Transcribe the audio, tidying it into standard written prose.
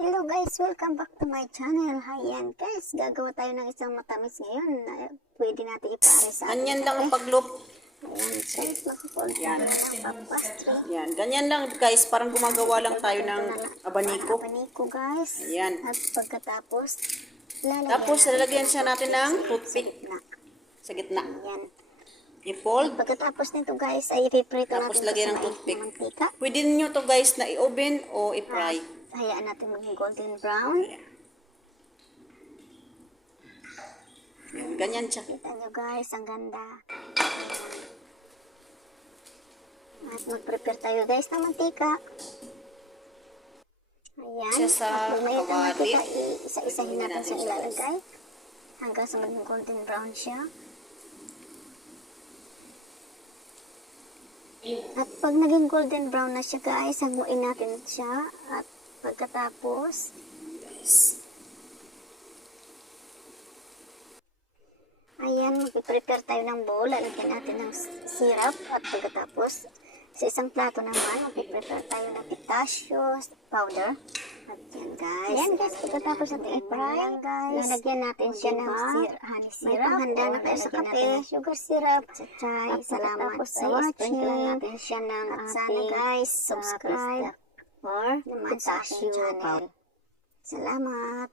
Hello guys, welcome back to my channel. Ayan guys, gagawa tayo ng isang matamis ngayon na pwede natin ipare sa ating Ganyan lang ang kape. pag-loop. Ayan guys, makakulit Yan. na papastro. Yan. Ganyan lang guys. Parang gumagawa lang tayo ng abaniko. Abaniko guys. Ayan. At pagkatapos, Lalagyan siya natin ng toothpick sa gitna. Ayan. I-fold. Pagkatapos nito guys, ay ipiprito natin Tapos lagyan ng sa toothpick. mantika. Pwede niyo to guys na i-oven o i-fry. Hayaan natin maging golden brown. Yan. Ganyan siya. Kita nyo guys, ang ganda. At mag-prepare tayo guys ng mantika. Ayan. Siya sa At mamaya kawali. mantika, isa-isahin natin siyang ilalagay. Hanggang sa maging golden brown siya. At pag naging golden brown na siya guys, hanguin natin siya. At pagkatapos, ayan, mag-prepare tayo ng bowl. Lalagyan natin ng syrup. At pagkatapos, sa isang plato naman, mag-prepare tayo ng pistachios powder. At yan guys. Ayan guys, pagkatapos natin i-fry, lalagyan natin siya ng honey syrup. May panghanda na tayo sa kape, sugar syrup, chai. Salamat sa watching. Natin siya ng at sana guys, subscribe or naman sa aking channel. Salamat!